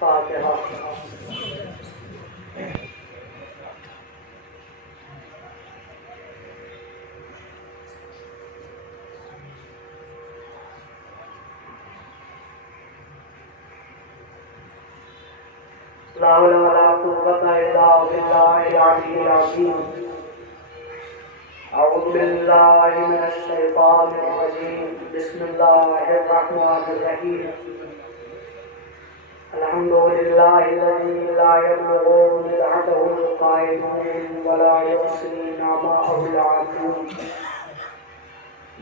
فاتحہ۔ لا حول ولا قوة إلا بالله العلي العظيم۔ أعوذ بالله من الشيطان الرجيم، بسم الله الرحمن الرحيم۔ الحمد لله الذي لا يبلغ بدعته القائلون ولا يحصي نعماءه العاملون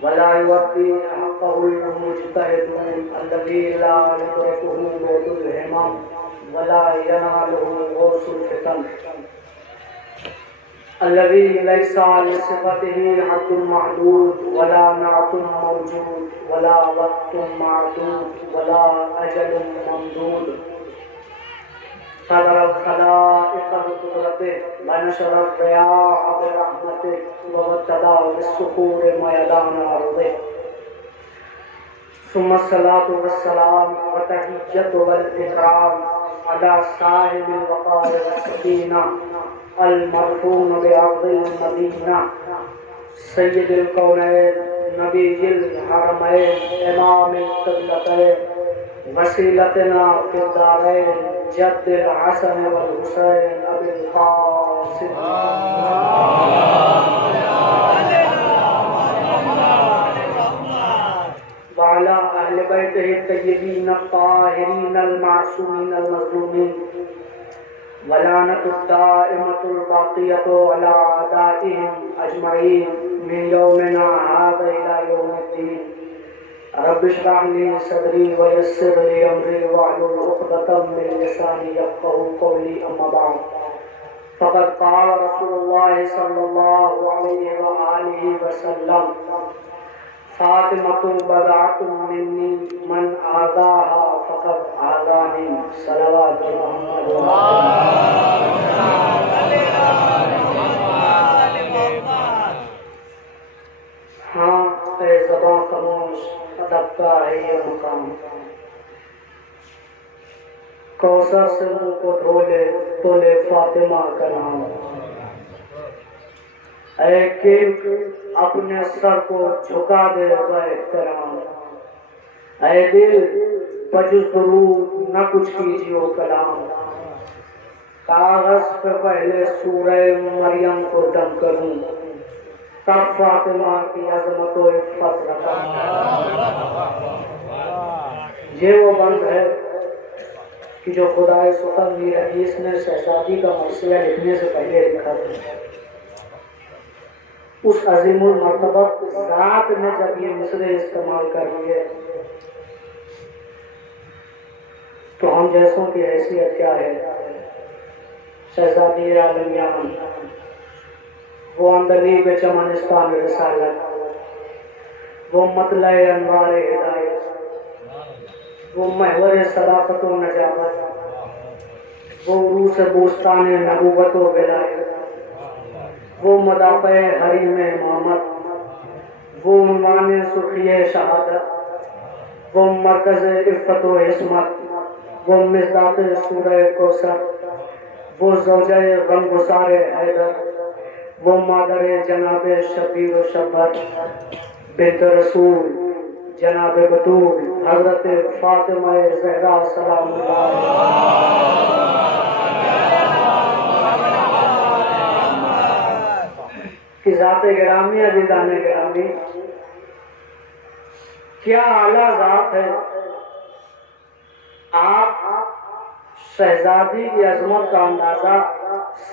ولا يوفي حقه المجتهدون، الذي لا يدركه بعد الهمم ولا يناله غوث الفتن، الذي ليس لصفته حد محدود ولا نعت موجود ولا وقت معدود ولا أجل ممدود، قدر الخلائق بقدرته ونشر الرياح برحمته وابتدى بالصخور ميدان أرضه، ثم الصلاة والسلام والتحية والإكرام على صاحب الوقار والسكينة المرحوم بأرض المدينة، سيد الكونين نبي الحرمين إمام القبلتين وسيلتنا في الدارين جد الحسن والحسين أبي القاسم وعلى أهل بيته الطيبين الطاهرين المعصومين المظلومين، ولعنة الدائمة الباقية على أعدائهم أجمعين من يومنا هذا إلى يوم الدين۔ رب اشرح لي صدري ويسر لي أمري واحلل عقدة من لساني يفقهوا قولي، أما بعد، فقد قال رسول الله صلى الله عليه وآله وسلم: فاطمة بضعة مني من آذاها فقد آذاني، صلوات محمد۔ ہاں اے زباں خاموش، ادب کا ہے یہ مقام، کوثر سے منہ کو دھولے تولے فاطمہ کا نام، اے کلک اپنے سر کو جھکا دے باحترام، اے دل بجز درود نہ کچھ کیجیو کلام، کاغذ پہ پہلے سورہ مریم کو دم کروں، تب فاطمہ کی عظمت و عفت رکھا۔ یہ وہ بند ہے کہ جو خدائے سخن میر حدیث نے شہزادی کا مرثیہ لکھنے سے پہلے لکھا تھا۔ اس عظیم المرتبہ ذات نے جب یہ مصرے استعمال کر لیے تو ہم جیسوں کی حیثیت کیا ہے؟ شہزادی عالمیان، وہ اندلیب چمنستان رسالت، وہ مطلع انوار ہدایت، وہ محور صداقت و نجابت، وہ عروس بوستان نبوت و ولایت، وہ مدافع حریم امامت، وہ عنوان سخی شہادت، وہ مرکز عفت و عصمت، وہ مصداق سورہ کوثر، وہ زوجہ غمگسار حیدر، وہ مادر جناب شبیر و شبر بنت رسول جناب بطول حضرت فاطمہ زہرا سلام اللہ کی ذات گرامی، عزیزان گرامی، کیا اعلیٰ ذات ہے۔ آپ شہزادی کی عظمت کا اندازہ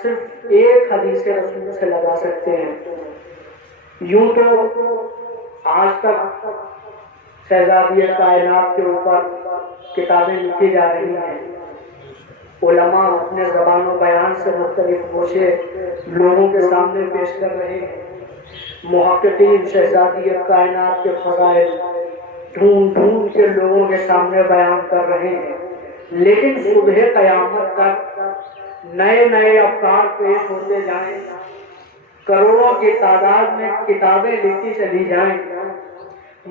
صرف ایک حدیث رسول سے لگا سکتے ہیں۔ یوں تو آج تک شہزادی کائنات کے اوپر کتابیں لکھی جا رہی ہیں، علماء اپنے زبان و بیان سے مختلف گوشے لوگوں کے سامنے پیش کر رہے ہیں، محققین شہزادی کائنات کے فضائل ڈھونڈ ڈھونڈ کے لوگوں کے سامنے بیان کر رہے ہیں، لیکن صبح قیامت تک نئے نئے افکار پیش ہوتے جائیں، کروڑوں کی تعداد میں کتابیں لکھی چلی جائیں،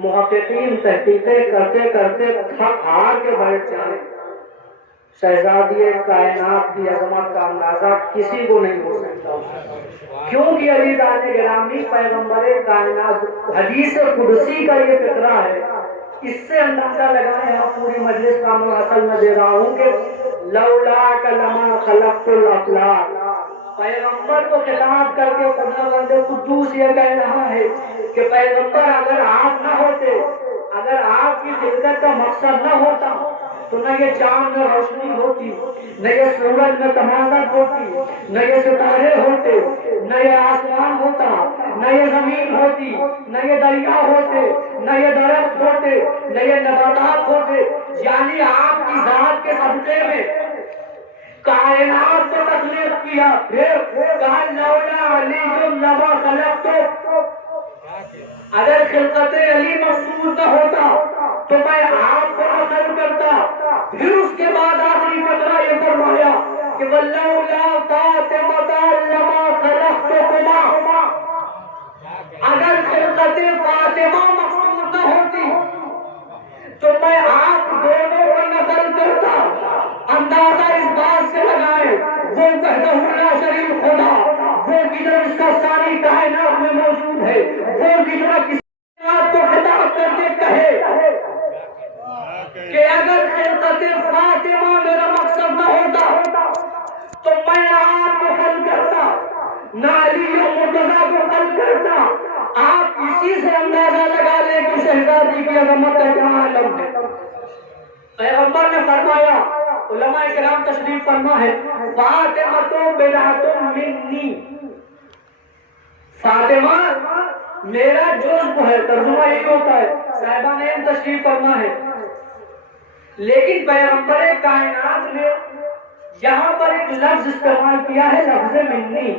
محققین تحقیقیں کرتے کرتے تھک ہار کے بیٹھ جائیں، شہزادی کائنات کی عظمت کا اندازہ کسی کو نہیں ہو سکتا، کیونکہ عزیزان گرامی پیغمبر کائنات حدیث قدسی کا یہ فقرہ ہے، اس سے اندازہ لگائیں۔ آپ پوری مجلس کا اصل میں دے رہا ہوں کہ لولاک لما خلقت الافلاک، پیغمبر کو خطاب کر کے خداوند قدوس یہ کہہ رہا ہے کہ پیغمبر اگر آپ نہ ہوتے، اگر آپ کی خلقت کا مقصد نہ ہوتا تو نہ یہ چاند میں روشنی ہوتی، نہ یہ سورج میں تمازت ہوتی، نہ یہ ستارے ہوتے، نہ یہ آسمان ہوتا، نہ یہ زمین ہوتی، نہ یہ دریا ہوتے، نہ یہ درخت ہوتے، نہ یہ نباتات ہوتے۔ یعنی آپ کی ذات کے صدقے میں کائنات کو تخلیق کیا، پھر کہا لولا علی لما خلقت، اگر خلقت علی مقصود نہ ہوتا تو میں آپ کو نقل کرتا۔ پھر اس کے بعد آخری فقرہ یہ فرمایا کہ وَلَوْلَا فَاطِمَةَ لَمَا خَلَقْتُكُمَا، اگر خلقت فاطمہ مقصود نہ ہوتی تو میں آپ دونوں کو نقل کرتا۔ اندازہ اس بات سے لگائے وہ وحدہ لا شریک خدا، وہ کتنا اس کا ساری کائنات میں موجود ہے، وہ کتنا کسی کو خطاب کر کے کہے کہ اگر خلقت فاطمہ میرا مقصد نہ ہوتا تو میں آپ کو حل کرتا، نہ علی و مرتضیٰ کو حل کرتا۔ آپ اسی سے اندازہ لگا لیں کہ شہزادی کی عظمت کا کیا عالم ہے۔ پیغمبر نے فرمایا، علماء کرام تشریف فرما ہے، فاطمہ بضعۃ منی، فاطمہ میرا جزو ہے، ترجمہ یہ ہوتا ہے، صاحبہ نے تشریف فرما ہے۔ لیکن پیغمبر کائنات نے یہاں پر ایک لفظ استعمال کیا ہے، لفظ منی،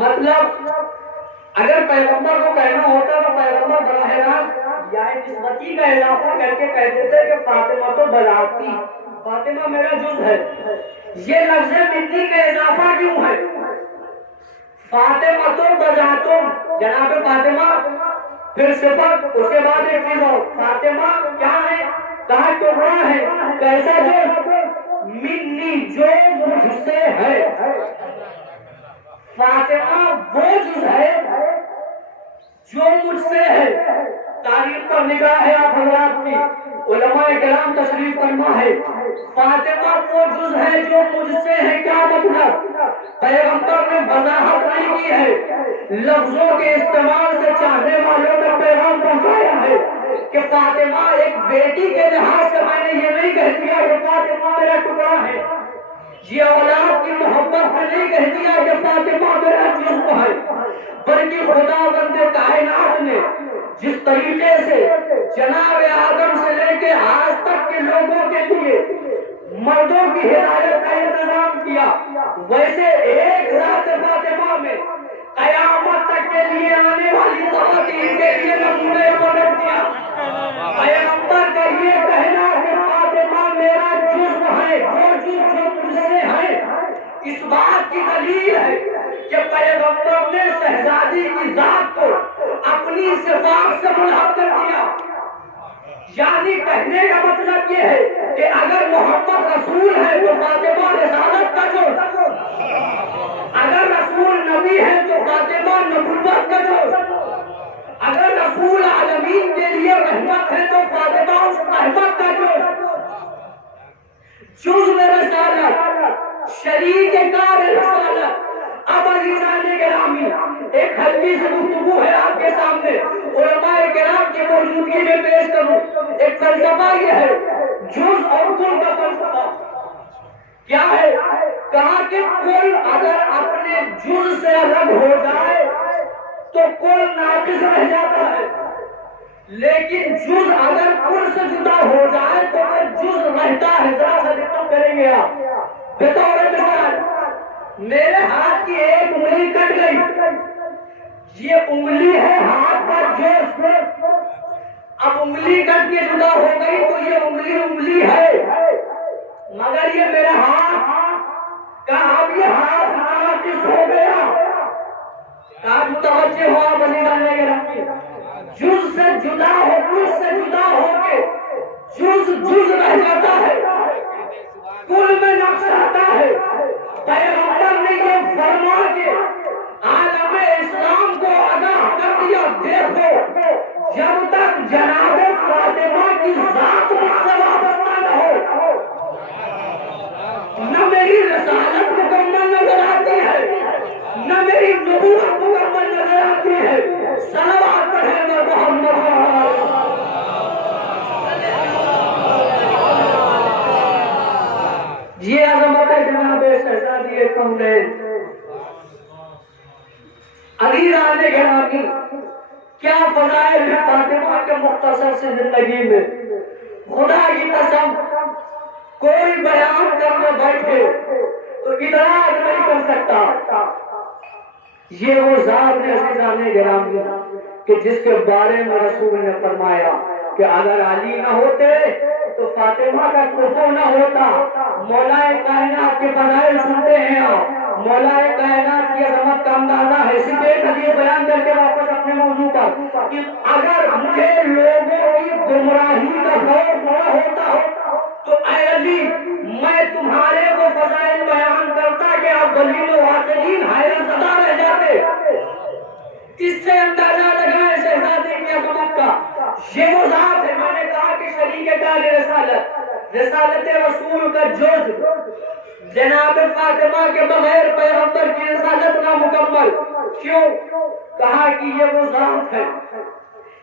مطلب اگر پیغمبر کو کہنا ہوتا تو پیغمبر براہ راست یا نسبتی کا اضافہ کر کے کہتے تھے کہ فاطمہ تو بذاتی، فاطمہ میرا جز ہے۔ یہ لفظ منی کا اضافہ کیوں ہے؟ فاطمہ تو بذاتم، جناب فاطمہ، پھر صفت، اس کے بعد ایک چیز اور، فاطمہ کیا ہے؟ کہاں ٹکڑا ہے، کیسا جو منی، جو مجھ سے ہے۔ فاطمہ وہ جز ہے جو مجھ سے ہے۔ تاریخ پر نگاہ ہے آپ حضرات کی، علماء کرام تشریف فرما ہے، فاطمہ وہ جز ہے جو مجھ سے ہے۔ کیا مطلب؟ پیغمبر نے وضاحت نہیں کی ہے، لفظوں کے استعمال سے چاہنے والوں تک پیغام پہنچایا ہے کہ فاطمہ ایک بیٹی کے لحاظ سے میں نے یہ نہیں کہہ دیا کہ فاطمہ میرا ٹکڑا ہے، یہ اولاد کی محبت میں نہیں کہہ دیا کہ فاطمہ میرا جسم ہے، بلکہ خداوند کائنات نے جس طریقے سے جناب آدم سے لے کے آج تک کے لوگوں کے لیے مردوں کی ہدایت کا انتظام کیا، ویسے ایک ذات فاطمہ میں قیامت تک کے لیے آنے والی خواتین کے لیے نمونے مدد دیا۔ پیغمبر کا یہ کہنا کہ فاطمہ میرا جسم ہے، وہ جسم جو مجھ سے ہے، اس بات کی دلیل ہے کہ پیغمبر نے شہزادی کی ذات کو اپنی صفات سے ملحق کر دیا۔ یعنی کہنے کا مطلب یہ ہے کہ اگر محمد رسول ہے تو فاطمہ رسالت کا جز، اگر رسول نبی ہے تو فاطمہ نبوت کا جز، اگر رسول عالمین کے لیے رحمت ہے تو فاطمہ اس رحمت کا جز میں رسالت، شریک کار رسالت۔ اب عزیزان گرامی ایک ہلکی سی گفتگو ہے آپ کے سامنے، علماء کرام کی موجودگی میں پیش کروں۔ ایک فلسفہ یہ ہے، جز اور کل کا فلسفہ کیا ہے؟ کہا کہ کل اگر اپنے جز سے الگ ہو جائے تو کل ناقص رہ جاتا ہے، لیکن جز اگر کل سے جدا ہو جائے تو وہ جز رہتا ہے۔ ذرا سا دقت کریں گے آپ، بطور مثال میرے ہاتھ کی ایک انگلی کٹ گئی، یہ انگلی ہے ہاتھ کا جز، اب انگلی کٹ کے جدا ہو گئی تو یہ انگلی ہے، مگر یہ میرا ہاتھ کا اب یہ ہاتھ ناقص ہو گیا۔ آپ متوجہ ہو آپ عزیزان گرامی، جز سے جدا ہو کے جز رہ جاتا ہے، کل میں نقص آتا ہے۔ پیغمبر نے یہ فرما کے عالم اسلام کو آگاہ کر دیا، دیکھو جب تک جناب فاطمہ کی ذات مجھ سے وابستہ نہ ہو، نہ میری رسالت مکمل نظر آتی ہے، نہ میری نبوت مکمل نظر آتی ہے۔ صلوات پڑھیں گے محمد۔ یہ عظمت ہے جناب شہزادی کونین عزیزان گرامی، کیا فضائل ہے فاطمہ کے مختصر سے زندگی میں، خدا کی قسم کوئی بیان کرنے بیٹھے تو ادراک نہیں کر سکتا۔ یہ وہ ذات ہے عزیزان گرامی کہ جس کے بارے میں رسول نے فرمایا کہ اگر علی نہ ہوتے تو فاطمہ کا کفو نہ ہوتا۔ مولا کائنات کے فضائل سنتے ہیں آپ، مولا کائنات کی عظمت کا اندازہ ہے۔ صرف ایک حدیث بیان کر کے واپس اپنے موضوع پر کہ اگر مجھے لوگوں کی گمراہی کا خوف نہ ہوتا تو اے علی میں تمہارے وہ فضائل بیان کرتا کہ آپ دلیل و واقعین حیرت زدہ رہ جاتے۔ اس سے اندازہ لگائے شہزادی کی عظمت کا۔ یہ وہ ذات ہے، میں نے کہا کہ شریک دار رسالت رسول کا جز جناب فاطمہ کے بغیر پیغمبر کی رسالت نامکمل۔ کیوں؟ کہا کہ یہ وہ ذات ہے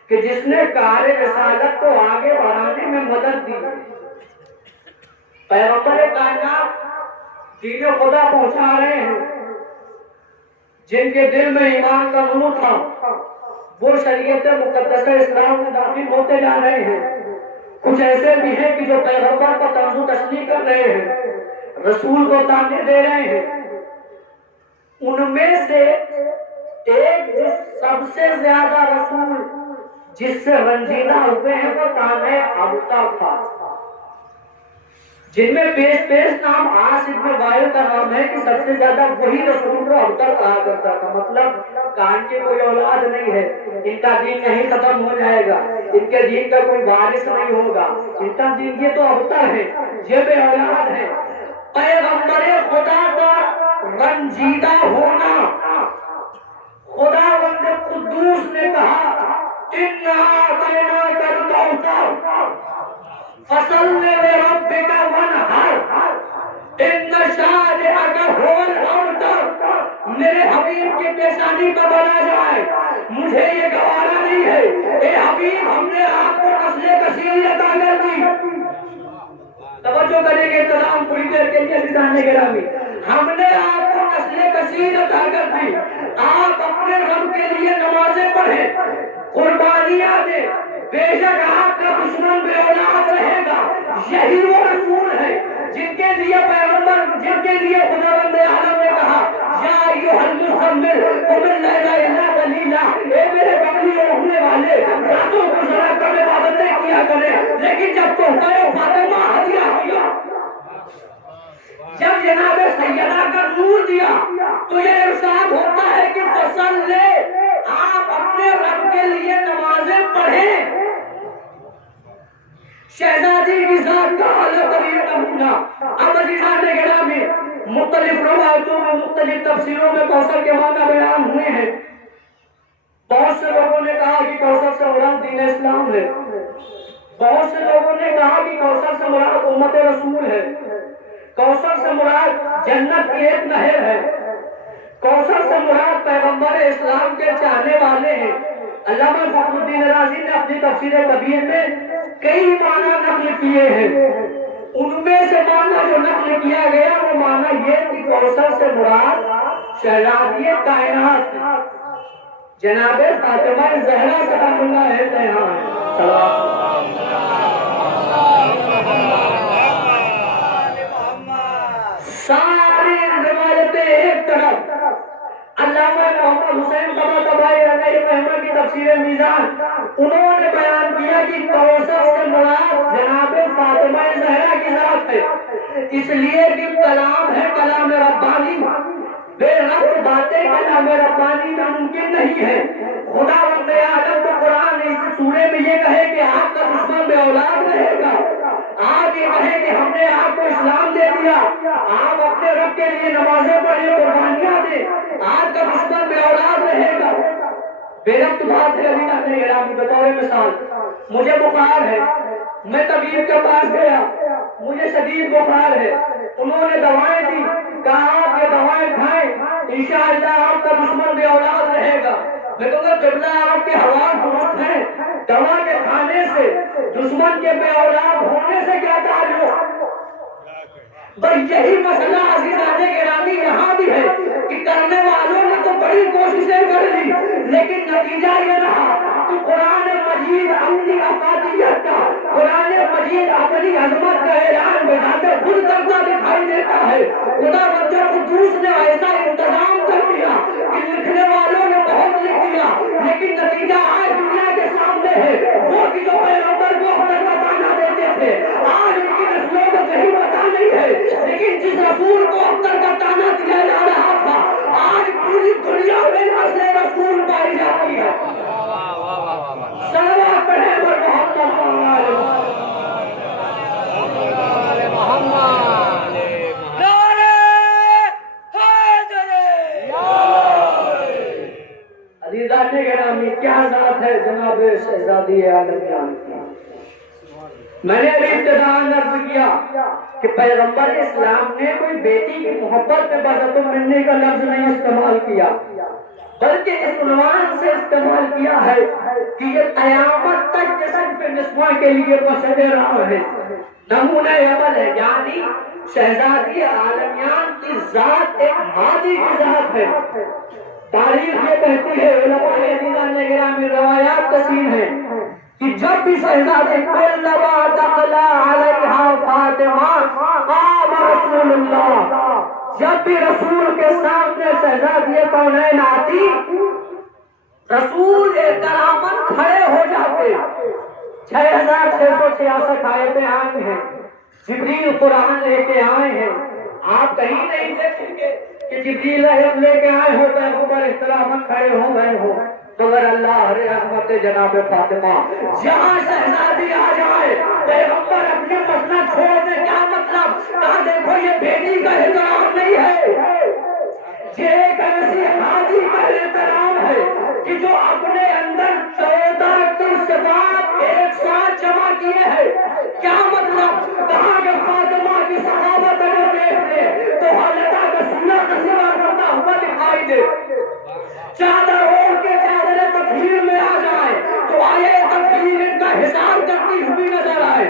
کہ جس نے کار رسالت کو آگے بڑھانے میں مدد دی۔ پیغمبر کائنات دین خدا پہنچا رہے ہیں، جن کے دل میں ایمان کا نور تھا وہ شریعت مقدسہ اسلام میں داخل ہوتے جا رہے ہیں۔ کچھ ایسے بھی ہیں کہ جو پیغمبر کو طرز و تشریح کر رہے ہیں، رسول کو تانے دے رہے ہیں۔ ان میں سے ایک جو سب سے زیادہ رسول جس سے رنجیدہ ہوئے ہیں وہ تانے ابتا تھا، جن میں پیش نام عاص ابن وائل کا نام ہے کہ سب سے زیادہ وہی رسول کو ابتر کہا کرتا تھا۔ مطلب کان کی کوئی اولاد نہیں ہے، ان کا دین نہیں ختم ہو جائے گا، ان کے دین کا کوئی وارث نہیں ہوگا، ان کا دین یہ تو ابتر ہے، یہ بے اولاد ہے۔ پیغمبر خدا کا رنجیدہ ہونا، خدا بند قدوس نے کہا اِنَّا أَعْطَيْنَاكَ الْكَوْثَرَ فَصَلِّ لِرَبِّكَ وَانْحَرْ إِنَّ شَانِئَكَ هُوَ الْأَبْتَرُ۔ میرے حبیب کی پیشانی پر بنا جائے، مجھے یہ گوارا نہیں ہے۔ اے حبیب ہم نے آپ کو نسل کثیر عطا کر دی۔ توجہ کریں گے احترام پوری دیر کے لیے عزیزان گرامی، ہم نے آپ کو نسل کثیر عطا کر دی۔ آپ اپنے رب کے لیے نمازیں پڑھیں، قربانیاں دیں، بے شک آپ کا دشمن بے اولاد رہے گا۔ یہی وہ رسول ہے جن کے لیے پیغمبر، جن کے لیے خداوند عالم نے کہا یا ایھا المزمل قم اللیل الا قلیلا، اے میرے کمزور ہونے والے راتوں کو ذرا کم عبادتیں کیا کریں۔ لیکن جب تحفہ فاطمہ ہدیہ کیا، جب جناب سیدہ کا نور دیا تو یہ ارشاد ہوتا ہے کہ فصلِ، آپ اپنے رب کے لیے نمازیں پڑھیں۔ شہزادی کی ذات کا اعلیٰ ترین نمونہ۔ اب عزیزان گرامی، مختلف روایتوں میں مختلف تفسیروں میں کوثر کے معنی بیان ہوئے ہیں۔ بہت سے لوگوں نے کہا کہ کوثر سے مراد دین اسلام ہے، بہت سے لوگوں نے کہا کہ کوثر سے مراد امت رسول ہے، کوثر سے مراد جنت کی ایک نہر ہے، کوثر سے مراد پیغمبر اسلام کے چاہنے والے ہیں۔ علامہ فخر الدین رازی نے اپنی تفسیر کبیر میں کئی معنی نقل کیے ہیں۔ ان میں سے معنی جو نقل کیا گیا وہ معنی یہ کہ کوثر سے مراد شہزادی کائنات جناب فاطمہ زہرا سلام اللہ علیہا ساری روایتیں ایک طرف، علامہ محمد حسین طباطبائی علیہ رحمہ کی تفسیر میزان انہوں نے بیان کیا کہ کوثر سے مراد جناب فاطمہ زہرا کی ذات ہے، اس لیے کہ کلام ہے، کلام ربانی، بے ربط باتیں کرنا میرا پانی ناممکن نہیں ہے۔ خدا وند عالم کو قرآن نے اس سورے میں یہ کہے کہ آپ کا دشمن بے اولاد رہے گا، آپ یہ کہیں کہ ہم نے آپ کو اسلام دے دیا، آپ اپنے رب کے لیے نمازیں پڑھیں، قربانیاں دیں، آپ کا دشمن بے اولاد رہے گا۔ بے ربط بات ہے علی نے گرامی بطور مثال، مجھے بخار ہے، میں طبیب کے پاس گیا، مجھے شدید بخار ہے، انہوں نے دوائیں دی، کہا آپ یہ دوائیں کھائیں انشاءاللہ آپ کا دشمن بے اولاد رہے گا۔ میں کہوں گا قبلہ آپ کے حواس درست ہیں، دوا کے کھانے سے دشمن کے بے اولاد ہونے سے کیا تعلق؟ بس یہی مسئلہ عزیزان گرامی یہاں بھی ہے کہ کرنے والوں نے تو بڑی کوششیں کر لی، لیکن نتیجہ یہ رہا کہ قرآن مجید اپنی افادیت کا، قرآن مجید اپنی عظمت کا اعلان بذات خود کرتا دکھائی دیتا ہے۔ خدا بندہ قدوس نے ایسا انتظام کر دیا کہ لکھنے والوں نے بہت لکھ دیا، لیکن نتیجہ آج دنیا کے سامنے ہے۔ وہ کہ جو پیغمبر کو حضرت بتانا دیتے تھے، آج ان کی نسلوں کو کہیں پتا نہیں ہے، لیکن جس رسول کو اختر کا تانا دیا جا رہا تھا، آج پوری دنیا میں نسل رسول پائی جاتی ہے۔ صلوات پڑھیں پر محمد نعرہ حیدر۔ عزیزان گرامی کیا ذات ہے جناب شہزادی عالم کی۔ میں نے ابھی ابتداءً عرض کیا کہ پیغمبر اسلام نے کوئی بیٹی کی محبت میں بذات منی کا لفظ نہیں استعمال کیا، بلکہ اس عنوان سے استعمال کیا ہے کہ یہ قیامت تک جسم پہ نسواں کے لیے مشہور رہا ہے، نمونہ عمل ہے، یعنی شہزادی عالمیان کی ذات ایک ماضی کی ذات ہے۔ تاریخ یہ کہتی ہے، علماء عزیزان گرامی روایات کثیر ہیں کہ جب بھی شہزادی کلما دخل علیہا فاطمہ قام رسول اللہ، جب بھی رسول کے سامنے شہزادی کونین آتی، رسول کرامن کھڑے ہو جاتے۔ 6666 آیتیں آئی ہیں، جبریل قرآن لے کے آئے ہیں، آپ کہیں نہیں دیکھیں گے کہ جبریل لے کے آئے ہو پیغمبر احترامن کھڑے ہو گئے ہو، مگر اللہ رحمت جناب فاطمہ جہاں شہزادی آ جائے پیغمبر اپنے مسئلہ چھوڑ دے۔ کیا مطلب؟ کہا دیکھو یہ بیٹی کا احترام نہیں ہے، یہ ایک ایسی حاجی کا احترام ہے کہ جو اپنے اندر 14 صفات ایک ساتھ جمع کیے ہیں۔ کیا مطلب؟ کہا کہ فاطمہ کی صحابت اگر دیکھ لے تو حضرت کا سینہ کسیوا کرتا ہوا دکھائی دے، چادر اوڑھ کے چادر تطہیر میں آ جائے تو آئے تطہیر ان کا حساب کرتی ہوئی نظر آئے،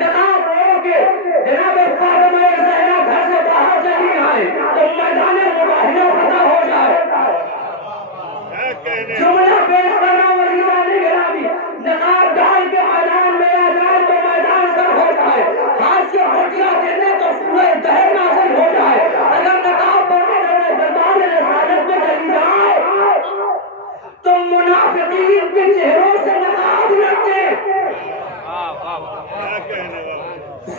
نقاب اوڑھ کے جناب فاطمہ زہرا گھر سے باہر چلی آئے تو میدان مباہلہ فتح ہو جائے۔ جملہ پیش کر رہا ہوں عزیزان گرامی، نقاب ڈال کے میدان میں آ جائے تو میدان سر ہو جائے، ہاتھ سے روٹیاں دینے تو سورج دہر نازل ہو جائے، اگر نقاب پڑھنے لگے دربار رسالت میں چلی جائے تو منافقین کے چہروں سے نقاب لگتے۔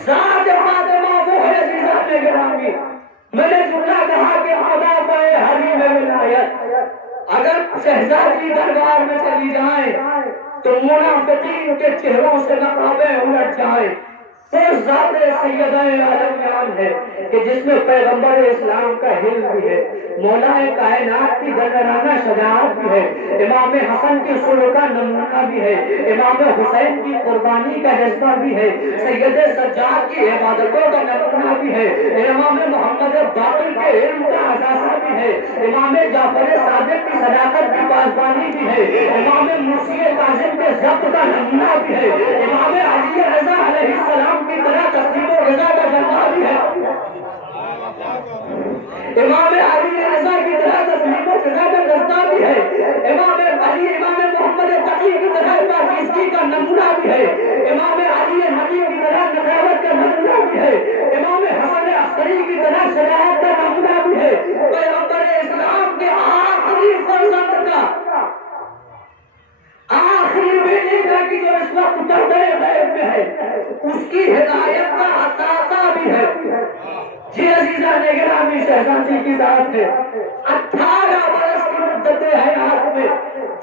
ذات فاطمہ وہ ہے عزیزان گرامی، میں نے جملہ کہا کہ خدا پائے حریم ولایت، اگر شہزادی دربار میں چلی جائیں تو منافقین کے چہروں سے نقابیں الٹ جائیں۔ وہ ذات سیدہ عالمیان ہے کہ جس میں پیغمبر اسلام کا حلم بھی ہے، مولا کائنات کی گدرانہ شجاعت بھی ہے، امام حسن کی صلح کا نمونہ بھی ہے، امام حسین کی قربانی کا جذبہ بھی ہے، سید سجاد کی عبادتوں کا نمونہ بھی ہے، امام محمد باقر کے علم کا اثاثہ بھی ہے، امام جعفر صادق کی صداقت کی پاسبانی بھی ہے، امام موسی کاظم کے ضبط کا نمونہ بھی ہے، امام علی رضا علیہ السلام کی طرح تسلیم و رضا کا جذبہ بھی ہے، امام علی رضا کی طرح تسلیم و رضا کا جذبہ بھی ہے، امام محمد تقی کی طرح پاکیزگی کا نمونہ بھی ہے، امام علی نبی کی طرح نبوت کا نمونہ بھی ہے، امام حسن عسکری کی طرح شجاعت کا نمونہ بھی ہے، پیغمبر اسلام کے آخری فرزند کا، آخری بیٹے کا کہ جو اس وقت پردے غیب میں ہے، اس کی ہدایت کا عطا بھی ہے۔ جی عزیزان گرامی شہزادی کی ذات ہے 18 برس کی مدت حیات میں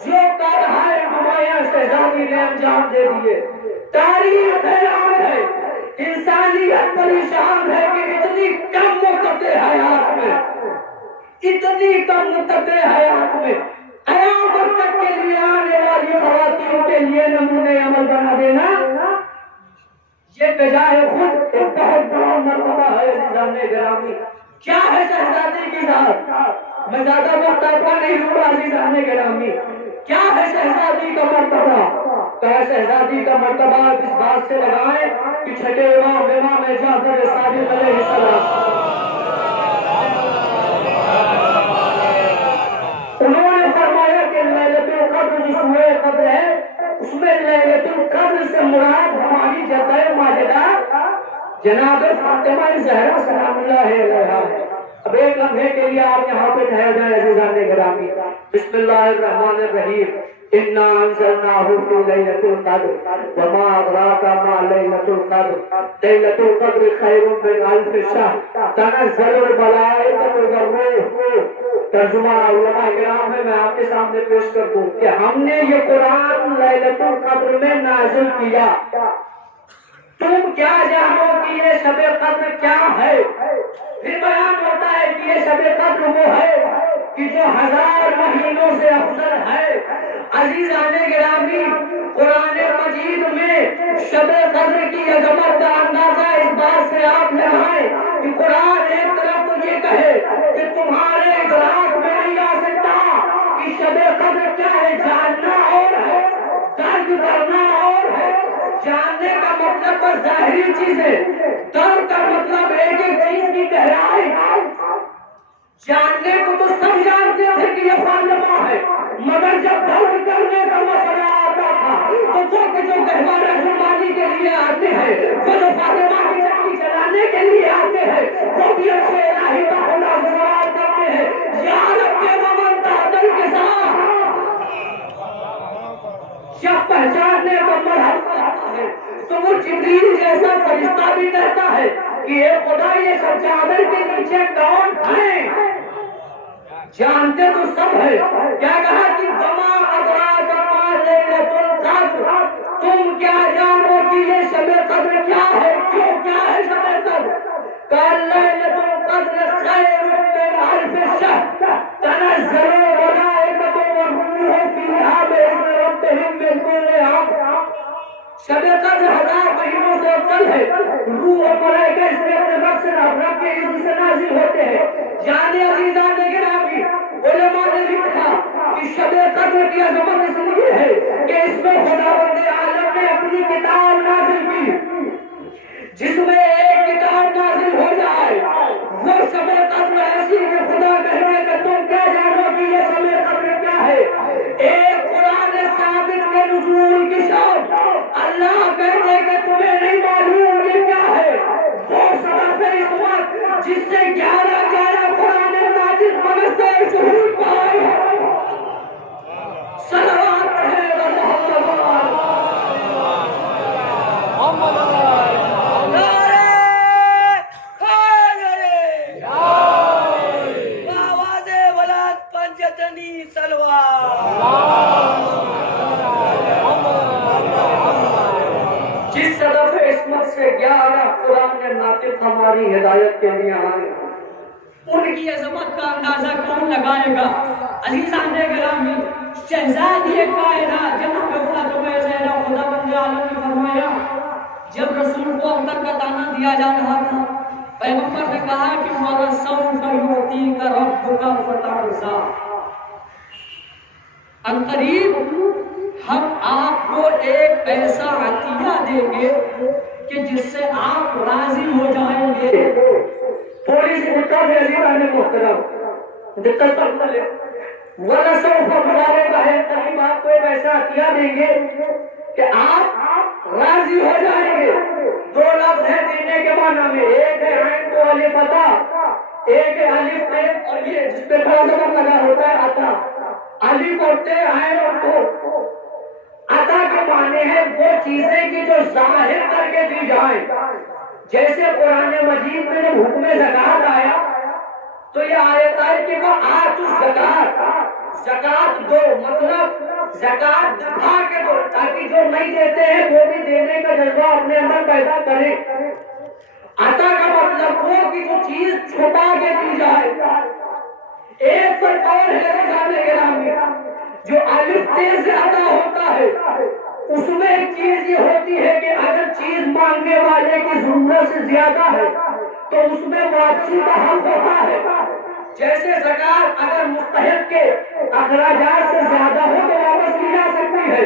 جو کارہا نمایاں شہزادی نے انجام دے دیے، تاریخ حیران ہے، انسانیت پریشان ہے کہ اتنی کم مدت حیات میں، اتنی کم مدت حیات میں قیامت تک کے لیے آنے والی خواتین کے لیے نمونے عمل بنا دینا، یہ بجائے خود ایک بہت بڑا مرتبہ ہے عزیزان گرامی۔ کیا ہے شہزادی کی ذات؟ میں زیادہ وقت آپ کا نہیں لوں گا عزیزان گرامی۔ کیا ہے شہزادی کا مرتبہ؟ کیا شہزادی کا مرتبہ اس بات سے لگائیں کہ چھٹے امام جعفر صادق علیہ السلام انہوں نے فرمایا کہ لیلۃ القدر جو سورہ قدر ہے اس میں لیلۃ القدر سے مراد ہماری جدہ ماجدہ جناب فاطمہ زہرا سلام اللہ علیہا ہے۔ اب ایک لمحے کے لیے آپ یہاں پہ ٹھہر جائیں عزیزان گرامی۔ بسم اللہ الرحمن الرحیم۔ انا انزلناہ فی لیلۃ القدر وما ادراک ما لیلۃ القدر لیلۃ القدر خیر من الف شہر تنزل الملائکۃ والروح۔ ترجمہ علماء کرام ہے، میں آپ کے سامنے پیش کر دوں کہ ہم نے یہ قرآن لیلۃ القدر میں نازل کیا، تم کیا جانو کہ یہ شب قدر کیا ہے؟ پھر بیان ہوتا ہے کہ یہ شب قدر وہ ہے کہ جو 1000 مہینوں سے افضل ہے۔ عزیزان گرامی، قرآن مجید میں شب قدر کی عظمت کا اندازہ اس بات سے آپ لگائیں کہ قرآن ایک طرف تو یہ کہے کہ تمہارے ادراک میں نہیں آ سکتا کہ شب قدر کیا ہے، جاننا اور ہے، درک کرنا اور ہے۔ جاننے کا مطلب بس ظاہری چیز ہے، درک کا مطلب ایک ایک چیز کی گہرائی۔ جاننے کو تو سب جانتے تھے کہ یہ فاطمہ ہے، مگر جب درک کرنے کا مسئلہ آتا تھا تو وہ کہ جو گہوارہ قربانی کے لیے آتے ہیں، وہ جو فاطمہ کی چکی چلانے کے لیے آتے ہیں، وہ بھی اچھے الہی کا خدا سوال کرتے ہیں، یار اپنے ممن تعدل کے ساتھ جب پہچاننے کا مرحلہ آتا ہے تو وہ جبریل جیسا فرشتہ بھی کہتا ہے کہ اے خدا یہ سب چادر کے نیچے کون ہیں؟ جانتے تو سب ہے، کیا کہا کہ وما ادراک ما لیلۃ القدر، تم کیا جانو کہ یہ شب قدر کیا ہے، کیوں کیا ہے شب قدر؟ قال لیلۃ القدر خیر من الف شہر تنزل الملائکۃ والروح فیہا بإذن ربہم من کل امر۔ شب قدر 1000 مہینوں سے افضل ہے، روح اور ملائکہ اس میں اپنے رب سے رب کے اذن سے نازل ہوتے ہیں۔ جانے عزیزان گرامی، علماء نے لکھا کہ شب قدر کی عظمت اس لیے ہے کہ اس میں خداوند عالم نے اپنی کتاب نازل کی، جس میں ایک کتاب نازل ہو جائے وہ شب قدر ایسی کہ خدا کہنے کہ تم کیا جانو کہ یہ شب قدر کیا ہے۔ ایک قرآن ثابت کے نزول کی شان، اللہ کہتے کہ تمہیں نہیں معلوم یہ کیا ہے، وہ سبب عظمت جس سے 11 قرآن نازل مگر سے شہود پائے ہیں۔ صلوات ہے جس صدف عصمت سے 11 قرآن ناطق ہماری ہدایت کے لیے آئے، ان کی عظمت کا اندازہ کون لگائے گا؟ عزیزان گرامی، شہزادی کائنات جناب فاطمہ زہرا خداوند عالم نے فرمایا جب رسول کو اختر کا دانہ دیا جا رہا تھا، پیغمبر نے کہا کہ وَرَسَوْفَ يُعْطِيكَ رَبُّكَ فَتَرْضَىٰ، عنقریب ہم آپ کو ایک ایسا عطیہ دیں گے کہ جس سے آپ راضی ہو جائیں گے۔ تھوڑی سی دقت ہے عزیزان محترم، دقت پر لے وَرَسَوْفَ مُبارکہ ہے، قریب آپ کو ایک ایسا عطیہ دیں گے کہ آپ راضی ہو جائیں گے۔ 2 لفظ ہیں دینے کے معنی میں، ایک ہے عین کو الف عطا، ایک ہے الف عین اور یہ جس پہ بڑا زبر لگا ہوتا ہے عطا، الف اور تے عین اور تو۔ عطا کے معنی ہے وہ چیزیں کی جو ظاہر کر کے دی جائیں، جیسے قرآن مجید میں جب حکم زکات آیا تو یہ آیت آئی کہ وہ آتو زکات دو، مطلب زکات دکھا کے دو تاکہ جو نہیں دیتے ہیں وہ بھی دینے کا جذبہ اپنے اندر پیدا کریں۔ عطا کا مطلب وہ کہ جو چیز چھپا کے دی جائے۔ ایک فرق اور ہے سامنے گرامی، جو الف تے سے عطا ہوتا ہے اس میں ایک چیز یہ ہوتی ہے کہ اگر چیز مانگنے والے کی ضرورت سے زیادہ ہے تو اس میں واپسی کا حق ہوتا ہے۔ جیسے زکات اگر مستحق کے اخراجات سے زیادہ ہو تو واپس کی جا سکتی ہے،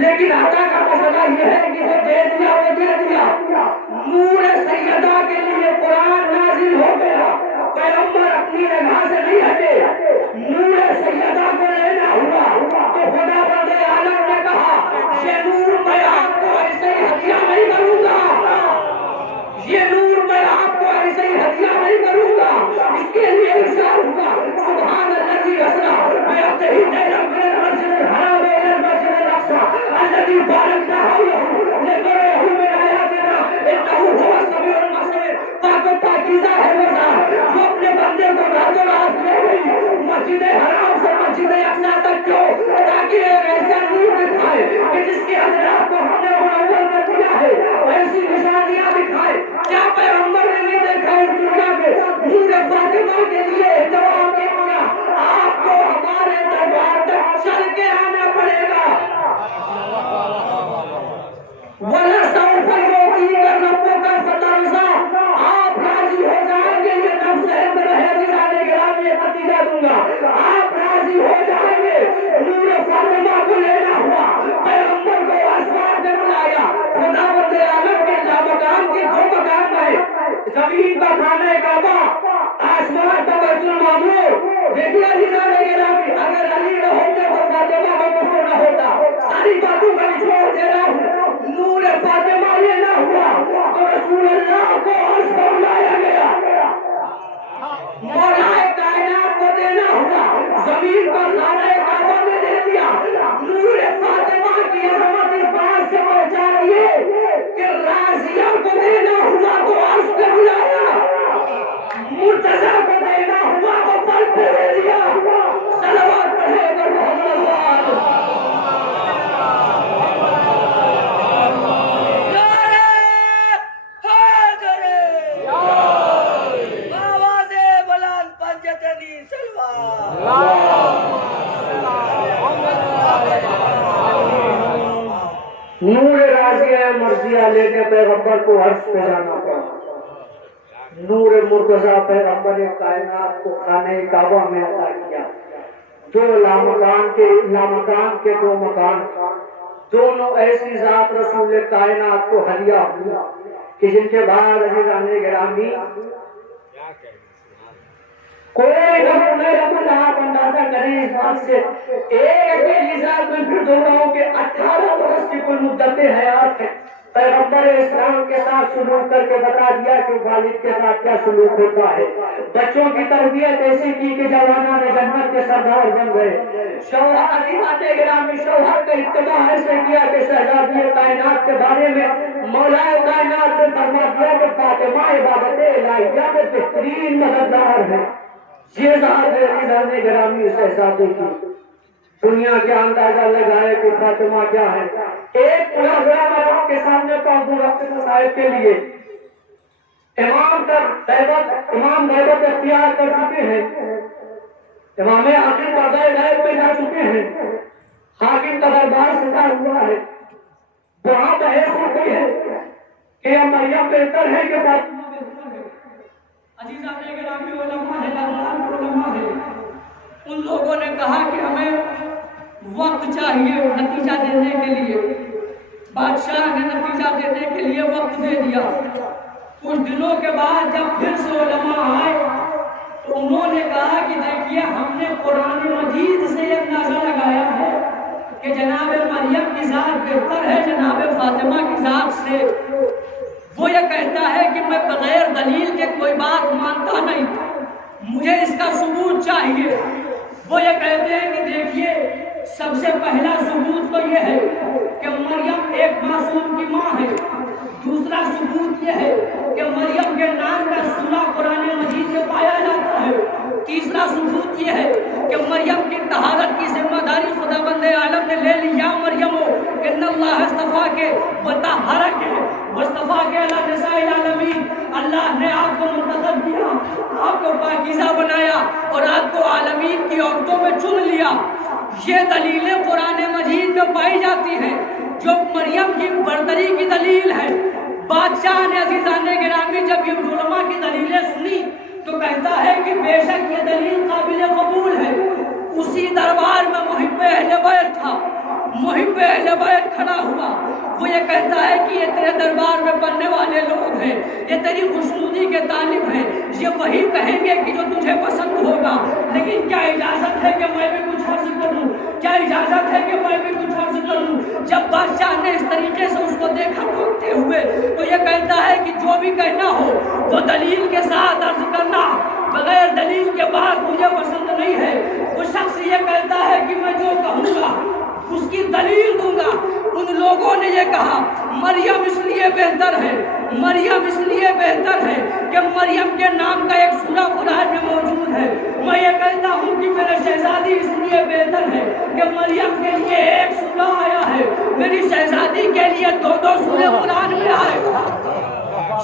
لیکن عطا کا مسئلہ یہ ہے کہ جو دے دیا وہ دے دیا۔ نور سیدہ کے لیے قرآن نازل ہو گیا، پیغمبر اپنی جگہ سے نہیں ہٹے، نور سیدہ کو لینا ہوا تو خدا بند عالم نے کہا یہ نور میں آپ کو ایسے ہی ہدیہ نہیں کروں گا، یہ نور میں آپ کو ایسے ہی ہدیہ نہیں کروں گا۔ اس کے لیے ارشاد ہوا سبحان الذی اسریٰ بعبدہ لیلا من المسجد الحرام الی المسجد الاقصی الذی بارکنا حولہ لنریہ من آیاتنا انہ هو السمیع البصیر۔ پاک و پاکیزہ ہے وہ ذات جو اپنے بندے کو راتوں رات لے گئی مسجد حرام سے مسجد اقصی تک، کیوں؟ تاکہ ایک ایسا نور دکھائے کہ جس کے حضرات کو ہم نے منور کر دیا ہے، ایسی نشانیاں دکھائے۔ کیا پیغمبر نے نہیں دیکھا اس دنیا میں نور فاطمہ کے لیے اہتمام کیا؟ آپ کو ہمارے دربار تک چل کے آنا پڑے گا۔ وَلَسَوْفَ يُعْطِيكَ رَبُّكَ فَتَرْضَىٰ، آپ راضی ہو جائیں گے، یہ نفس ہند رہے رسالے گرامی نتیجہ دوں گا، آپ راضی ہو جائیں گے۔ نور فاطمہ کو لینا ہوا، پیغمبر کو آسمان میں بلایا، خدا بند عالم کے لامکان کے دو مقام ہے، زمین کا خانہ کعبہ، آسمان کا بیت المعمور۔ دیکھیے رسالے گرامی، اگر علی نہ ہوتے تو فاطمہ کا کفر نہ ہوتا۔ ساری باتوں کا نچوڑ دے رہا ہوں، نور فاطمہ یہ نہ ہوا تو رسول اللہ کو عرش پر بلایا گیا، مولا کائنات کو دینا ہوا، زمین پر خانہ کعبہ میں دے دیا۔ نور فاطمہ کی عظمت اس بات سے پہنچا دیے کہ راضیہ کو دینا ہوا تو عرش پہ بلایا، مرتضیٰ کو دینا ہوا تو پر پہ دے دیا۔ صلوات پڑھے اگر محمد نور راضیہ مرضیہ لے کے پیغمبر کو عرش پہ جانا پڑا۔ نور مرتضیٰ پیغمبر کائنات کو خانہ کعبہ میں عطا کیا۔ دو لامکان کے دو مکان، دونوں ایسی ذات رسول کائنات کو ہدیہ ہوا کہ جن کے بعد عزیزان گرامی کوئی رب اللہ آپ اندازہ کریں اس بات سے، ایک اکیلی ذات میں پھر دونوں کے 18 برس کی کل مدت حیات ہے۔ پیغمبر اسلام کے ساتھ سلوک کر کے بتا دیا کہ والد کے ساتھ کیا سلوک ہوتا ہے۔ بچوں کی تربیت ایسی کی کہ جوانان جنت کے سردار بن گئے۔ شوہر عزیزان گرامی، شوہر کا اتباع ایسے کیا کہ شہزادی کائنات کے بارے میں مولا کائنات نے فرما دیا کہ فاطمہ عبادت الہیہ میں بہترین مددگار ہے۔ یہ ذات ہے عزیزان گرامی شہزادی کی، دنیا کا اندازہ لگائے کہ فاطمہ کیا ہے۔ ایک مناظرہ میں آپ کے سامنے پاؤں وقت مسائل کے لیے امام غیبت اختیار کر چکے ہیں، امام حاکم پردہ غیب میں جا چکے ہیں، حاکم کا دربار سجا ہوا ہے، وہاں بحث ہو گئی ہے کہ یہ مریم بہتر ہے کہ فاطمہ بہتر ہے۔ عزیزان گرامی علماء ہے، ان لوگوں نے کہا کہ ہمیں وقت چاہیے نتیجہ دینے کے لیے۔ بادشاہ نے نتیجہ دینے کے لیے وقت دے دیا۔ کچھ دنوں کے بعد جب پھر سے علماء آئے تو انہوں نے کہا کہ دیکھیے ہم نے قرآن مجید سے یہ اندازہ لگایا ہے کہ جناب مریم کی ذات بہتر ہے جناب فاطمہ کی ذات سے۔ وہ یہ کہتا ہے کہ میں بغیر دلیل کے کوئی بات مانتا نہیں، مجھے اس کا ثبوت چاہیے۔ وہ یہ کہتے ہیں کہ دیکھیے سب سے پہلا ثبوت تو یہ ہے کہ مریم ایک معصوم کی ماں ہے، دوسرا ثبوت یہ ہے ثبوت یہ ہے کہ مریم کی طہارت کی ذمہ داری خداوند عالم نے لے لی. یا مریم ان اللہ اصطفیٰ کے وطہرک واصطفیٰ کے علی نساء العالمین. اللہ نے آپ کو منتخب کیا, آپ کو پاکیزہ بنایا اور آپ کو عالمین کی عورتوں میں چن لیا. یہ دلیلیں قرآن مجید میں پائی جاتی ہیں جو مریم کی برتری کی دلیل ہے. بادشاہ نے عزیزان گرامی جب یہ علماء کی دلیلیں سنی تو کہتا ہے کہ بے شک یہ دلیل قابل قبول ہے. اسی دربار میں محب اہل بیت تھا, محب اہل بیت کھڑا ہوا. وہ یہ کہتا ہے کہ یہ تیرے دربار میں پڑھنے والے لوگ ہیں, یہ تیری خوشنودی کے طالب ہیں, یہ وہی کہیں گے کہ جو تجھے پسند ہوگا, لیکن کیا اجازت ہے کہ میں بھی کچھ عرض کروں, کیا اجازت ہے کہ میں بھی کچھ عرض کروں. جب بادشاہ نے اس طریقے سے اس کو دیکھا ٹوکتے ہوئے تو یہ کہتا ہے کہ جو بھی کہنا ہو وہ دلیل کے ساتھ عرض کرنا, بغیر دلیل کے بعد مجھے پسند نہیں ہے. وہ شخص یہ کہتا ہے کہ میں جو کہوں گا اس کی دلیل دوں گا. ان لوگوں نے یہ کہا مریم اس لیے بہتر ہے, مریم اس لیے بہتر ہے کہ مریم کے نام کا ایک سورہ قرآن میں موجود ہے. میں یہ کہتا ہوں کہ میرے شہزادی اس لیے بہتر ہے کہ مریم کے لیے ایک سورہ آیا ہے, میری شہزادی کے لیے 2 سورے قرآن میں آئے.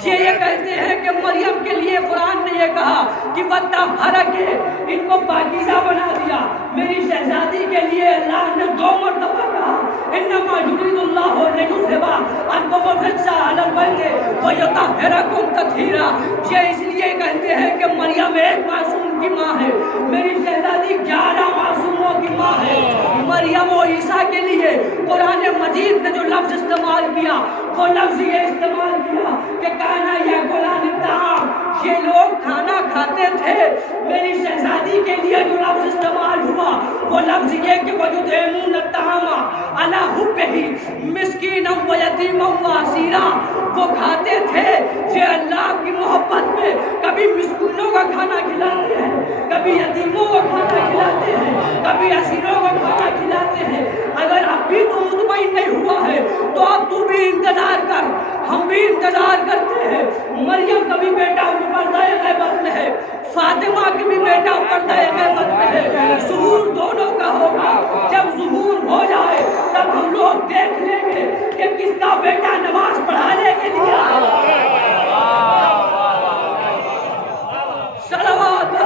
یہ کہتے ہیں کہ مریم کے لیے قرآن نے یہ کہا کہ وطہرک ہے, ان کو پاکیزہ بنا دیا. میری شہزادی کے لیے اللہ نے 2 مرتبہ کہا انما یرید اللہ لیذھب عنکم الرجس اہل البیت ویطہرکم تطہیرا. یہ اس لیے کہتے ہیں کہ مریم ایک معصوم کی ماں ہے, میری شہزادی 11 معصوموں کی ماں ہے. مریم و عیسیٰ کے لیے قرآن مجید نے جو لفظ استعمال کیا وہ لفظ یہ استعمال کیا کہ کانا یا غلام الطعام, یہ لوگ کھانا کھاتے تھے. میری شہزادی کے لیے جو لفظ استعمال ہوا وہ لفظ یہ کہ وَيُطْعِمُونَ الطَّعَامَ عَلَىٰ حُبِّهِ مِسْكِينًا وَيَتِيمًا وَأَسِيرًا. وہ کھاتے تھے یہ اللہ کی محبت میں کبھی مسکینوں کا کھانا کھلاتے ہیں, کبھی یتیموں کو کھانا کھلاتے ہیں, کبھی اسیروں کو کھانا کھلاتے ہیں. اگر اب بھی تو مطمئن نہیں ہوا ہے تو اب تو بھی انتظار کر, ہم بھی انتظار کرتے ہیں. مریم کا بھی بیٹا پردہ غیبت میں ہے, فاطمہ کی بھی بیٹا پردہ غیبت میں ہے. ظہور دونوں کا ہوگا. جب ظہور ہو جائے تب ہم لوگ دیکھ لیں گے کہ کس کا بیٹا نماز پڑھانے کے لیے صلوات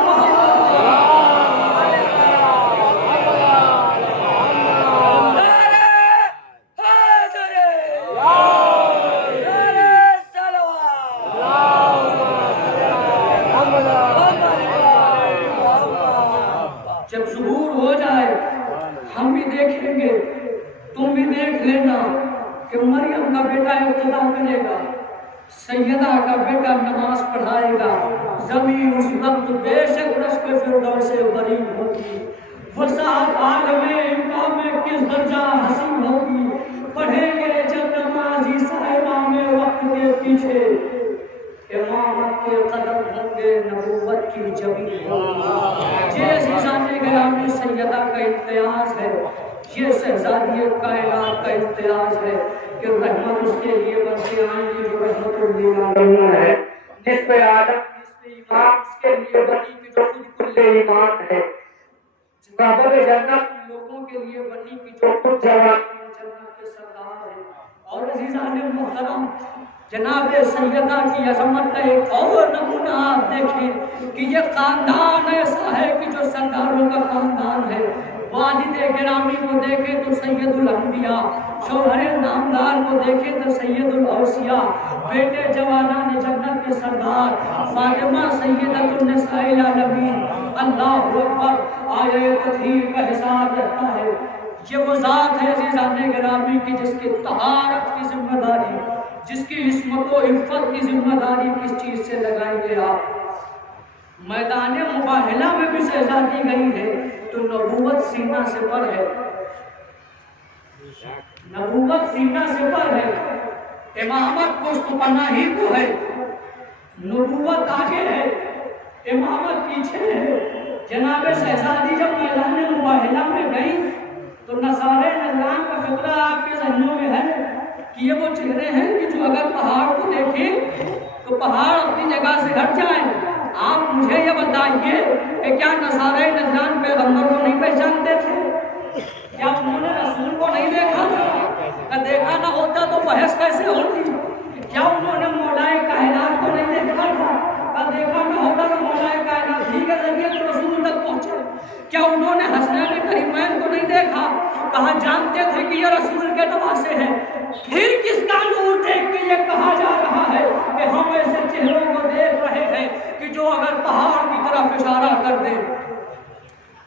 جب ظہور ہو جائے ہم بھی دیکھیں گے, تم بھی دیکھ لینا کہ مریم کا بیٹا ابتدا کرے گا, سیدہ کا بیٹا نماز پڑھائے گا. زمین اس وقت بے شک رشک فردوس سے بری ہوگی. وسعت عالم امام میں کس درجہ حسین ہوگی. پڑھیں گے جب نماز عیسیٰ امام وقت کے پیچھے, امامت کے قدم ہوں گے نبوت کی جبین ہوگی. یہ عزیزان گرامی سیدہ کا امتیاز ہے, یہ شہزادی کائنات کا امتیاز ہے کہ رحمت اس کے لیے برسے آئیں گی جو رحمت للعالمین ہے. جس پہ آدم جس پہ ایمان اس کے لیے بنی کی جو خود کل ایمان ہے. بابا جنت لوگوں کے لیے بنی کی جو خود جنت کے سردار ہے. اور عزیزان محترم جناب سیدہ کی عظمت کا ایک اور نمونہ آپ دیکھیں کہ یہ خاندان ایسا ہے کہ جو سرداروں کا خاندان ہے. والد گرامی کو دیکھیں تو سید الانبیاء, شوہر نامدار کو دیکھیں تو سید الاوصیاء, بیٹے جوانان جنت کے سردار فاطمہ سیدۃ النساء العالمین. اللہ اکبر. آیہ تطہیر کا حساب رہتا ہے. یہ وہ ذات ہے عزیزان گرامی کی جس کی طہارت کی ذمہ داری, جس کی عصمت و عفت کی ذمہ داری کس چیز سے لگائی گئی. آپ میدان مباہلہ میں بھی شہزادی گئی ہے تو نبوت سینہ سے پر ہے, نبوت سینہ سے پر ہے. امامت پشت پناہی کو ہے, نبوت آگے ہے, امامت پیچھے ہے. جناب شہزادی جب میدان مباہلہ میں گئی تو نظارے نظران کا فکرہ آپ کے ذہنوں میں ہے کہ یہ وہ چہرے ہیں کہ جو اگر پہاڑ کو دیکھیں تو پہاڑ اپنی جگہ سے ہٹ جائیں, آپ مجھے یہ بتائیے کہ کیا نصارہ نجران پیغمبر کو نہیں پہچانتے تھے؟ کیا انہوں نے رسول کو نہیں دیکھا تھا؟ دیکھا نہ ہوتا تو بحث کیسے ہوتی؟ کیا انہوں نے مولا کائنات کو نہیں دیکھا تھا؟ دیکھا نہ ہوتا تو مولا کائنات ہی کے ذریعے تو رسول تک پہنچے۔ کیا انہوں نے حسنین کریمین کو نہیں دیکھا؟ کہا جانتے تھے کہ یہ رسول کے دوا سے ہے، پھر کس کا نور دیکھ کے یہ کہا جا رہا ہے کہ ہم ایسے چہروں کو دیکھ رہے ہیں کہ جو اگر پہاڑ کی طرف اشارہ کر دے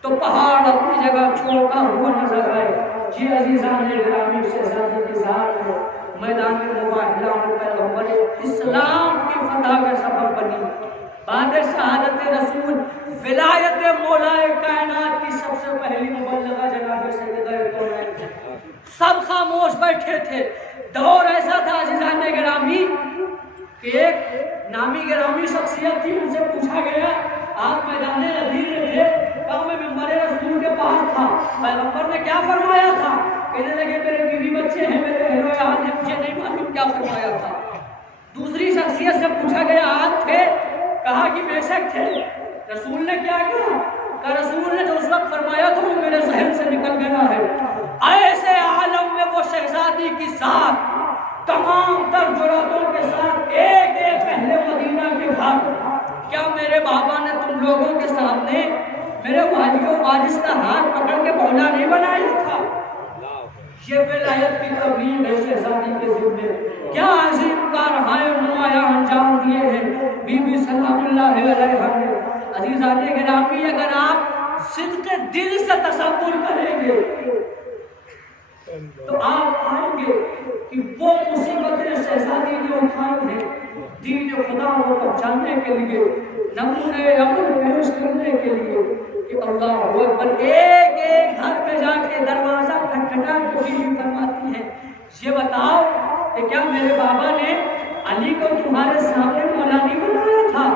تو پہاڑ اپنی جگہ چھوڑتا ہوا نظر آئے۔ جی عزیزان گرامی سے شادی کی ذات ہے، میدان مباہلہ میں پیغمبر اسلام کی فتح کا سبب بنی۔ بعد شہادت رسول ولایت مولا کائنات کی سب سے پہلی مبلغہ جناب سیدہ کونین، سب خاموش بیٹھے تھے۔ دور ایسا تھا عزیزان گرامی کہ ایک نامی گرامی شخصیت تھی، ان سے پوچھا گیا آپ میدان غدیر میں تھے، کہا میں ممبر رسول کے پاس تھا، پیغمبر نے کیا فرمایا تھا؟ کہنے لگے میرے بیوی بچے ہیں، میرے اہل و عیال ہیں، مجھے نہیں معلوم کیا فرمایا تھا۔ دوسری شخصیت سے پوچھا گیا آپ تھے؟ کہا کہ بے شک تھے۔ رسول نے کیا کہا؟ کہ رسول نے جو اس وقت فرمایا تھا وہ میرے ذہن سے نکل گیا ہے۔ ایسے عالم میں وہ شہزادی کی ساتھ تمام تر جراتوں کے ساتھ ایک ایک اہل مدینہ کے گھر، کیا میرے بابا نے تم لوگوں کے سامنے میرے والی و وارث کا ہاتھ پکڑ کے بولا نہیں بنایا تھا؟ یہ ولایت کی تبلیغ ہے شہزادی کے ذمے۔ کیا عظیم کارہائے نمایاں انجام دیے ہیں بی بی سلام اللہ علیہا نے۔ عزیزان گرامی اگر آپ صدق دل سے تصور کریں گے تو آپ پائیں گے کہ وہ مصیبتیں شہزادی نے اٹھائی ہیں دین خدا کو پہچاننے کے لیے، نمونے عمل پیش کرنے کے لیے کہ اللہ اکبر۔ ایک ایک گھر پہ جا کے دروازہ کھٹکھٹا کے بیوی فرماتی ہے یہ بتاؤ کہ کیا میرے بابا نے علی کو تمہارے سامنے مولا نہیں بنایا تھا؟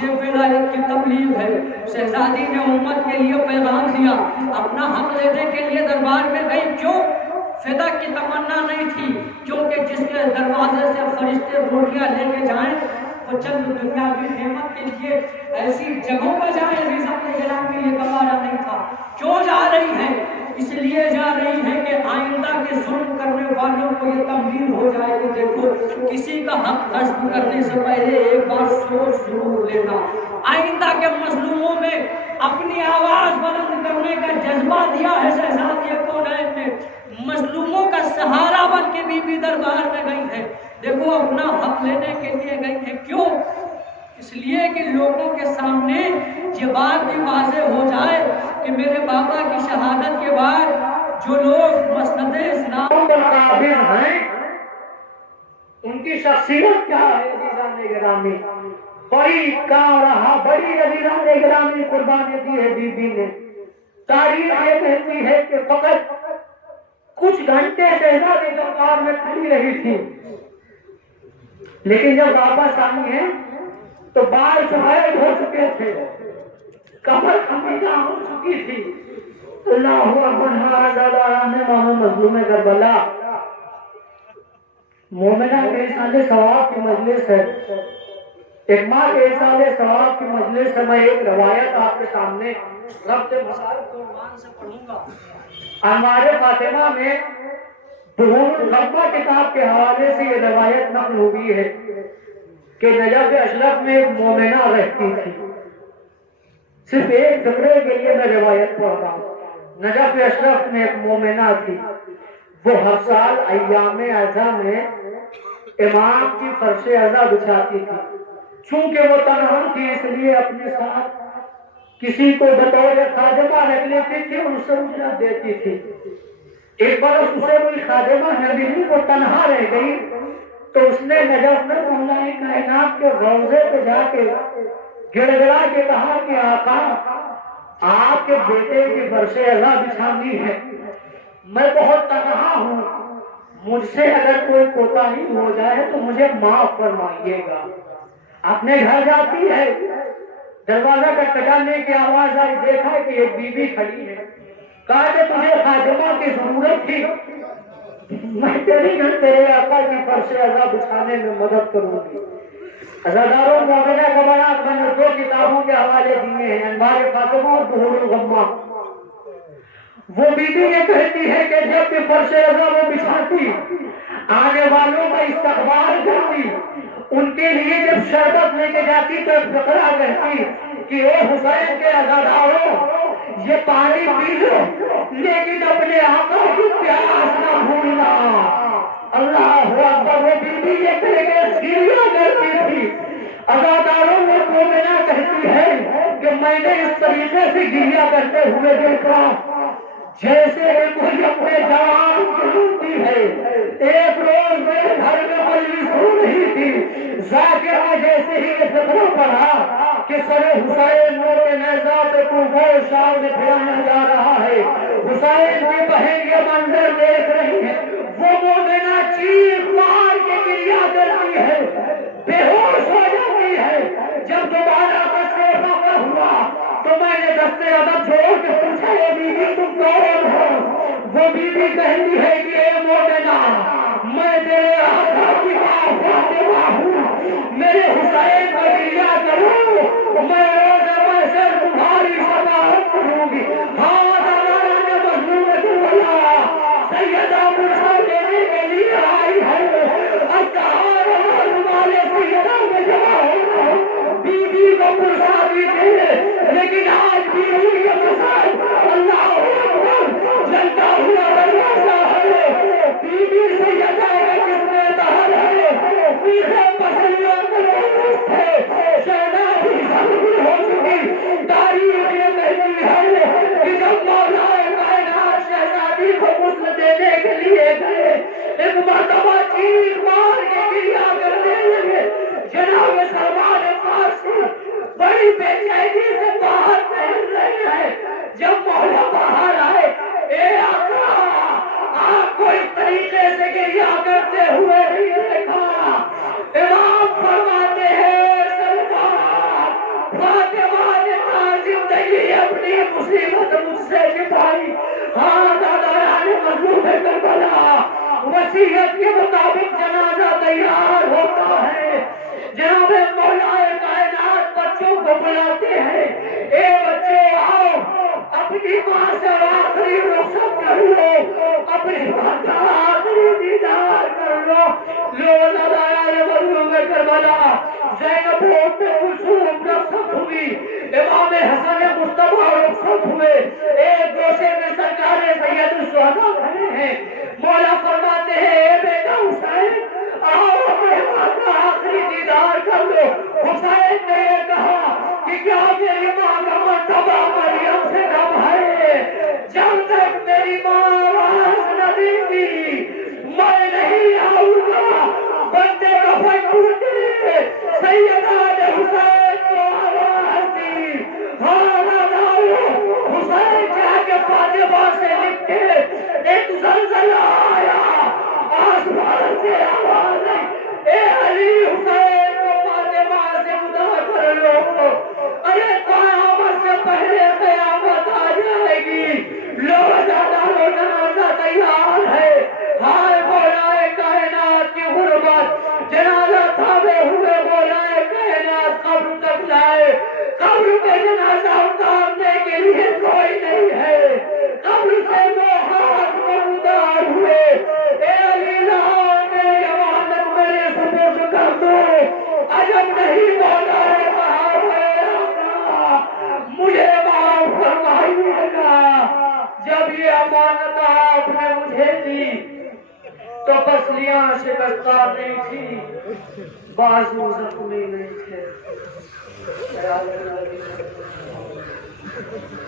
یہ ولایت کی تبلیغ ہے۔ شہزادی نے امت کے لیے پیغام دیا، اپنا حق لینے کے لیے دربار میں گئی، کیوں؟ فدا کی تمنا نہیں تھی، کیونکہ جس کے دروازے سے فرشتے روٹیاں لے کے جائیں وہ چند دنیاوی نعمت کے لیے ایسی جگہوں پر جائیں، عزیزان گرامی یہ گوارا نہیں تھا۔ کیوں جا رہی ہیں؟ اس لیے جا رہی ہیں کہ آئندہ کے ظلم کرنے والوں کو یہ تمبین ہو جائے کہ دیکھو کسی کا حق غصب کرنے سے پہلے ایک بار سوچ ضرور لینا۔ آئندہ کے مظلوموں میں اپنی آواز بلند کرنے کا جذبہ دیا ہے شہزادی کونین نے۔ مظلوموں کا سہارا بن کے بی بی دربار میں گئی ہے، دیکھو اپنا حق لینے کے لیے گئی ہے۔ کیوں؟ اس لیے کہ لوگوں کے سامنے یہ بات بھی واضح ہو جائے کہ میرے بابا کی شہادت کے بعد جو لوگ مسند اسلام کے قابل ہیں ان کی شخصیت کیا ہے عزیزان گرامی؟ بڑی کارہا بڑی عزیزان گرامی قربانی دی ہے بی بی نے۔ تاریخ یہ کہتی ہے کہ فقط کچھ گھنٹے شہزادی دربار میں کھڑی رہی تھی، لیکن جب واپس آئی ہیں تو بال سفید ہو چکے تھے، کمر خمیدہ ہو چکی تھی۔ اللہ اکبر مظلوم کربلا، مومنہ کے احسان ثواب کی مجلس ہے، ایک ماں کے احسان ثواب کی مجلس ہے۔ میں ایک روایت آپ کے سامنے رب سے مسائل کو عنوان سے پڑھوں گا۔ ہمارے فاطمہ میں بہور غمہ کتاب کے حوالے سے یہ روایت نقل ہوئی ہے کہ نجف اشرف میں ایک مومنہ رہتی تھی۔ صرف ایک فقرے کے لیے میں روایت پڑھ رہا ہوں۔ نجف اشرف میں ایک مومنہ تھی، وہ ہر سال ایام اعزا میں امام کی فرش اعزا بچھاتی تھی۔ چونکہ وہ تنہا تھی اس لیے اپنے ساتھ کسی کو بطور خادمہ رکھ لیتی تھی، ان سے اجرت دیتی تھی۔ ایک بار اسے کوئی خادمہ نہ ملی، وہ تنہا رہ گئی، تو اس نے نجف میں مولا کائنات کے روضے پہ جا کے گڑ گڑا کے کہا کہ آقا آپ کے بیٹے کی فرش اعزا بچھانی ہے، میں بہت تنہا ہوں، مجھ سے اگر کوئی کوتاہی ہو جائے تو مجھے معاف فرمائیے گا۔ اپنے گھر جاتی ہے، دروازہ کا ٹکانے کی آواز آئی، دیکھا کہ ایک بی بی کھڑی ہے، کہا کہ تجھے خادمہ کی ضرورت تھی، میں تیرے گھر تیرے آقا کی فرش اعزا بچھانے میں مدد کروں گی۔ عزاداروں مومنہ کا بیان میں نے 2 کتابوں کے حوالے دیے ہیں، انوار فاطمہ اور ظہور الغمہ۔ وہ بیوی یہ کہتی ہے کہ جب بھی فرش رضا وہ بچھاتی، آنے والوں کا استقبال کرتی، ان کے لیے جب شربت لے کے جاتی تو ایک فقرہ کہتی کہ اے حسین کے عزاداروں یہ پانی پی لو لیکن اپنے آقا کی پیاس نہ بھولنا۔ اللہ اکبر۔ وہ بیوی یہ کہہ کے گریہ کرتی تھی۔ عزاداروں میں مومنہ کہتی ہے کہ میں نے اس طریقے سے گریہ کرتے ہوئے دیکھا جیسے کوئی اپنے جوان کو ڈھونڈتی ہے۔ ایک روز میرے گھر میں مجلس ہو رہی تھی، ذاکرہ جیسے ہی یہ فقرہ پڑھا کہ سر حسین موت نیزہ پہ کوفہ و شام میں پھرایا جا رہا ہے، حسین کی بہن یہ منظر دیکھ رہی ہے، وہ مومنہ چیخ مار کے گریہ کرتی ہے، بے ہوش ہو جاتی ہے۔ جب دوبارہ مسئلہ واقع ہوا تو میں نے دستے ادب چھوڑ کے پوچھا یہ بیوی تم کون ہو؟ وہ بیوی کہتی ہے کہ اے مومنہ میں تیرے آقا کی ماں فاطمہ ہوں، میرے حسین کا گریہ کروں، میں روز محشر تمہاری شفاعت کروں گی۔ ہاں دادا نے مظلوم کربلا سیدہ مرسل لینے کے لیے آئی ہے، اشعار اور رومال سیدہ میں جمع ہوگا، بیوی کو پرسا دیجیے۔ لیکن آج بیوی کا مسائل اللہ اکبر جلتا ہوا دروازہ ہے، بیوی سیدہ کا کس نے دہر ہے، میرے پسلیوں کا درست ہے، شہنائی سرگل ہو چکی۔ تاریخ یہ کہتی ہے کہ جب مولا کائنات شہزادی کو غسل دینے کے لیے گئے، ایک مرتبہ چیخ مار کے گریہ کرنے لگے۔ جناب سلمان فارسی بڑی بے چینی سے باہر ٹہل رہے ہیں۔ جب مولا باہر آئے، اے آقا آپ کو اس طریقے سے گریہ کرتے ہوئے نہیں دیکھا۔ امام فرماتے ہیں سلمان فاطمہ نے زندگی اپنی مصیبت مجھ سے چھپائی۔ ہاں دادا نے مظلوم کربلا وصیت کے مطابق جنازہ تیار ہوتا ہے، جناب مولا کائنات بچوں کو بلاتے ہیں، اے بچوں آؤ اپنی ماں سے آخری رخصت کر لو، اپنی ماں کا آخری دیدار کر لو۔ لو دادا نے مظلوم کربلا زینب ام کلثوم رخصت ہوئی، امام حسن مصطفیٰ رخصت ہوئے، ایک گوشے میں سرکار سید الشہداء کھڑے ہیں۔ مولا فرماتے ہیں اے بیٹا حسین آؤ اپنے ماں کا آخری دیدار کر لو۔ حسین نے یہ کہا کہ کیا میری ماں کا مرتبہ مریم سے کم ہے؟ جب تک میری ماں آواز نہ دے گی میں نہیں آؤں گا۔ بندے کفن ٹوٹے، سیدہ نے حسین کو آواز دی، ہاں حسین کہا کہ فاطمہ سے لکھ کے ایک زلزلہ آیا، آسمان سے آواز آئی، اے علی حسین کو فاطمہ سے جدا کر لو، ارے قیامت سے پہلے قیامت آ جائے گی۔ لو زیادہ لو جنازہ تیار ہے۔ ہائے مولا کائنات کی غربت، جنازہ تھامے ہوئے مولا کائنات قبر تک لائے، قبر میں جنازہ اتارنے کے لیے کوئی نہیں ہے، قبر سے وہ ہاتھ نمودار ہوئے، اے علی لاؤ میری امانت میرے سپرد کر دو۔ عجب نہیں مولا نے کہا مجھے معاف فرمائیے گا، جب یہ امانت آپ نے مجھے دی تو پسلیاں شکستہ نہیں تھی، بازو زخمی نہیں تھے۔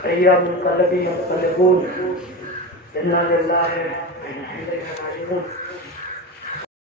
ایام منقلبی منقلبون انا للہ و انا الیہ راجعون۔